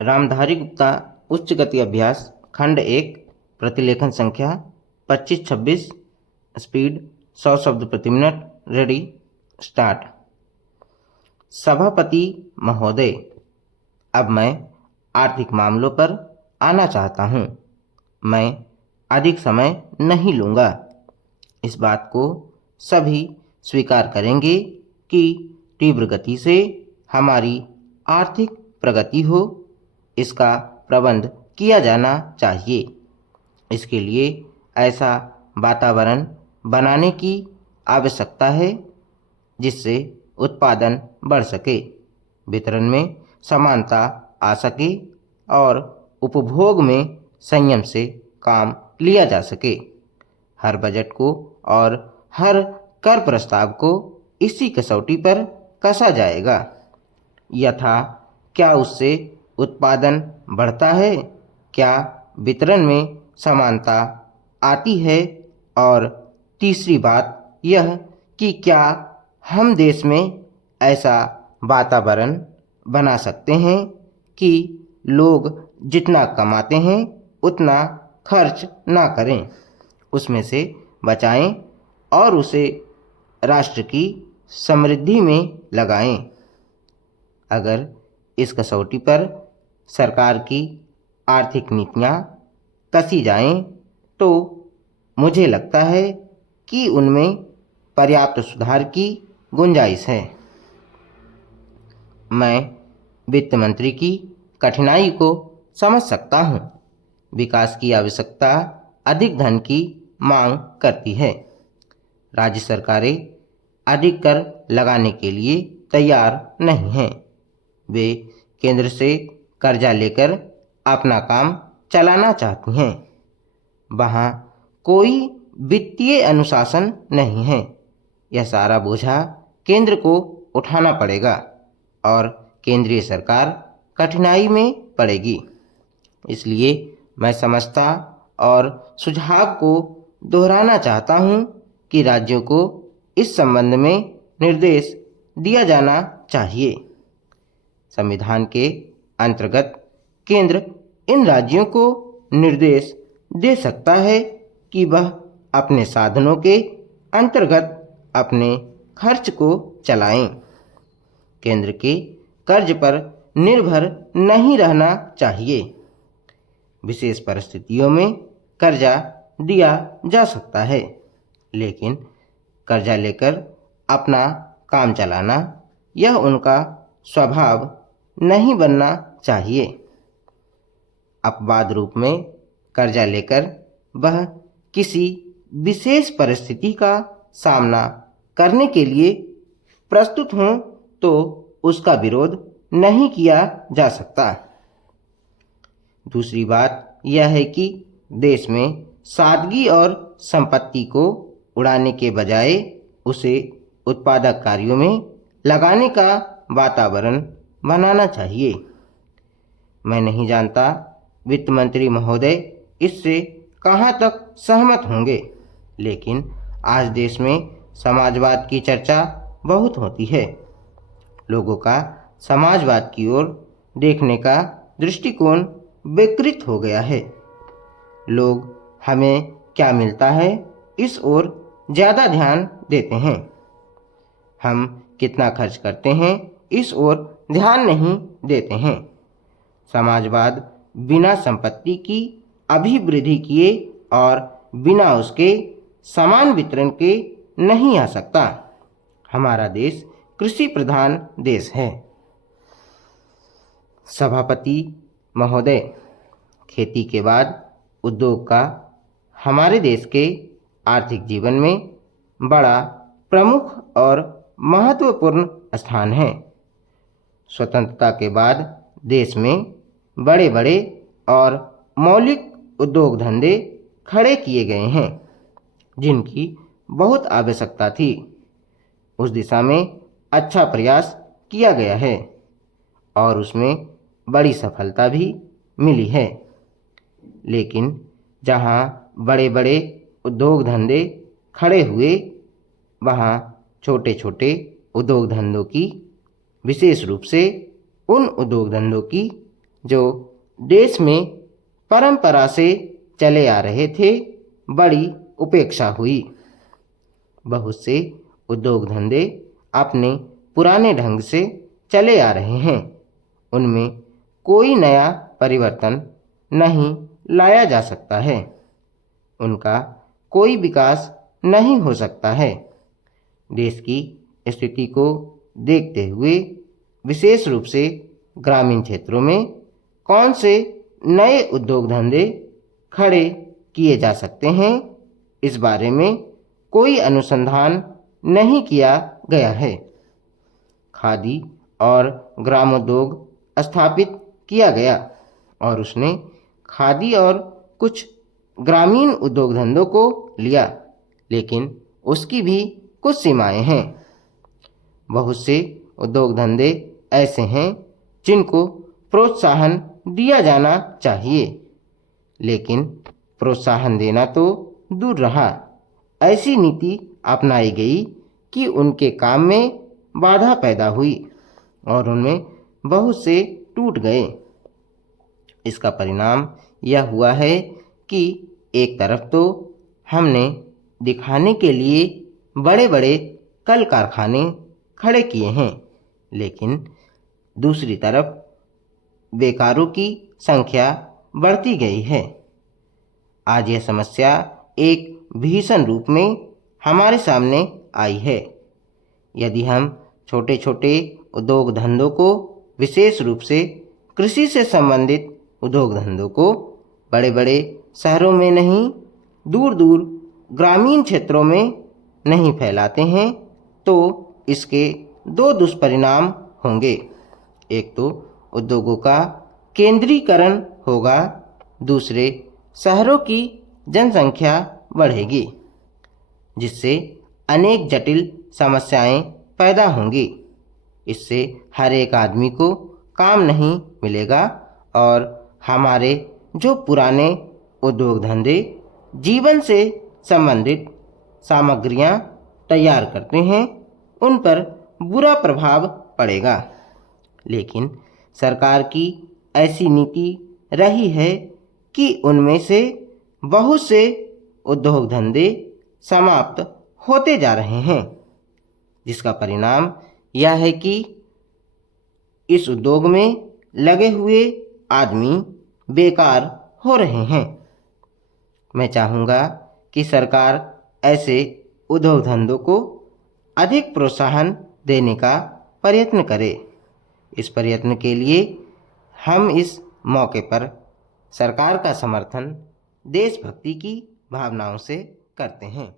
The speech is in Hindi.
रामधारी गुप्ता उच्च गति अभ्यास खंड 1 प्रतिलेखन संख्या 2526 स्पीड 100 शब्द प्रति मिनट। Ready start. सभापति महोदय, अब मैं आर्थिक मामलों पर आना चाहता हूं। मैं अधिक समय नहीं लूंगा। इस बात को सभी स्वीकार करेंगे कि तीव्र गति से हमारी आर्थिक प्रगति हो, इसका प्रबंध किया जाना चाहिए। इसके लिए ऐसा वातावरण बनाने की आवश्यकता है जिससे उत्पादन बढ़ सके, वितरण में समानता आ सके और उपभोग में संयम से काम लिया जा सके। हर बजट को और हर कर प्रस्ताव को इसी कसौटी पर कसा जाएगा। यथा क्या उससे उत्पादन बढ़ता है, क्या वितरण में समानता आती है, और तीसरी बात यह कि क्या हम देश में ऐसा वातावरण बना सकते हैं कि लोग जितना कमाते हैं उतना खर्च ना करें, उसमें से बचाएं और उसे राष्ट्र की समृद्धि में लगाएं। अगर इस कसौटी पर सरकार की आर्थिक नीतियां कसी जाएं तो मुझे लगता है कि उनमें पर्याप्त सुधार की गुंजाइश है। मैं वित्त मंत्री की कठिनाई को समझ सकता हूं। विकास की आवश्यकता अधिक धन की मांग करती है। राज्य सरकारें अधिक कर लगाने के लिए तैयार नहीं हैं। वे केंद्र से कर्जा लेकर अपना काम चलाना चाहती हैं। वहाँ कोई वित्तीय अनुशासन नहीं है। यह सारा बोझा केंद्र को उठाना पड़ेगा और केंद्रीय सरकार कठिनाई में पड़ेगी। इसलिए मैं समझता और सुझाव को दोहराना चाहता हूँ कि राज्यों को इस संबंध में निर्देश दिया जाना चाहिए। संविधान के अंतर्गत केंद्र इन राज्यों को निर्देश दे सकता है कि वह अपने साधनों के अंतर्गत अपने खर्च को चलाएं। केंद्र के कर्ज पर निर्भर नहीं रहना चाहिए। विशेष परिस्थितियों में कर्जा दिया जा सकता है, लेकिन कर्जा लेकर अपना काम चलाना यह उनका स्वभाव नहीं बनना चाहिए। अपवाद रूप में कर्जा लेकर वह किसी विशेष परिस्थिति का सामना करने के लिए प्रस्तुत हों तो उसका विरोध नहीं किया जा सकता। दूसरी बात यह है कि देश में सादगी और संपत्ति को उड़ाने के बजाय उसे उत्पादक कार्यों में लगाने का वातावरण बनाना चाहिए। मैं नहीं जानता वित्त मंत्री महोदय इससे कहाँ तक सहमत होंगे, लेकिन आज देश में समाजवाद की चर्चा बहुत होती है। लोगों का समाजवाद की ओर देखने का दृष्टिकोण विकृत हो गया है। लोग हमें क्या मिलता है इस ओर ज़्यादा ध्यान देते हैं। हम कितना खर्च करते हैं इस ओर ध्यान नहीं देते हैं। समाजवाद बिना संपत्ति की अभिवृद्धि किए और बिना उसके समान वितरण के नहीं आ सकता। हमारा देश कृषि प्रधान देश है। सभापति महोदय, खेती के बाद उद्योग का हमारे देश के आर्थिक जीवन में बड़ा प्रमुख और महत्वपूर्ण स्थान है। स्वतंत्रता के बाद देश में बड़े बड़े और मौलिक उद्योग धंधे खड़े किए गए हैं जिनकी बहुत आवश्यकता थी। उस दिशा में अच्छा प्रयास किया गया है और उसमें बड़ी सफलता भी मिली है। लेकिन जहाँ बड़े बड़े उद्योग धंधे खड़े हुए, वहाँ छोटे छोटे उद्योग धंधों की, विशेष रूप से उन उद्योग धंधों की जो देश में परंपरा से चले आ रहे थे, बड़ी उपेक्षा हुई। बहुत से उद्योग धंधे अपने पुराने ढंग से चले आ रहे हैं, उनमें कोई नया परिवर्तन नहीं लाया जा सकता है, उनका कोई विकास नहीं हो सकता है। देश की स्थिति को देखते हुए विशेष रूप से ग्रामीण क्षेत्रों में कौन से नए उद्योग धंधे खड़े किए जा सकते हैं, इस बारे में कोई अनुसंधान नहीं किया गया है। खादी और ग्रामोद्योग स्थापित किया गया और उसने खादी और कुछ ग्रामीण उद्योग धंधों को लिया, लेकिन उसकी भी कुछ सीमाएं हैं। बहुत से उद्योग धंधे ऐसे हैं जिनको प्रोत्साहन दिया जाना चाहिए, लेकिन प्रोत्साहन देना तो दूर रहा, ऐसी नीति अपनाई गई कि उनके काम में बाधा पैदा हुई और उनमें बहुत से टूट गए। इसका परिणाम यह हुआ है कि एक तरफ तो हमने दिखाने के लिए बड़े बड़े कल कारखाने खड़े किए हैं, लेकिन दूसरी तरफ बेकारों की संख्या बढ़ती गई है। आज यह समस्या एक भीषण रूप में हमारे सामने आई है। यदि हम छोटे छोटे उद्योग धंधों को, विशेष रूप से कृषि से संबंधित उद्योग धंधों को बड़े बड़े शहरों में नहीं, दूर दूर ग्रामीण क्षेत्रों में नहीं फैलाते हैं, तो इसके दो दुष्परिणाम होंगे। एक तो उद्योगों का केंद्रीकरण होगा, दूसरे शहरों की जनसंख्या बढ़ेगी, जिससे अनेक जटिल समस्याएं पैदा होंगी। इससे हर एक आदमी को काम नहीं मिलेगा और हमारे जो पुराने उद्योग धंधे जीवन से संबंधित सामग्रियां तैयार करते हैं, उन पर बुरा प्रभाव पड़ेगा। लेकिन सरकार की ऐसी नीति रही है कि उनमें से बहुत से उद्योग धंधे समाप्त होते जा रहे हैं, जिसका परिणाम यह है कि इस उद्योग में लगे हुए आदमी बेकार हो रहे हैं। मैं चाहूँगा कि सरकार ऐसे उद्योग धंधों को अधिक प्रोत्साहन देने का प्रयत्न करे। इस प्रयत्न के लिए हम इस मौके पर सरकार का समर्थन देशभक्ति की भावनाओं से करते हैं।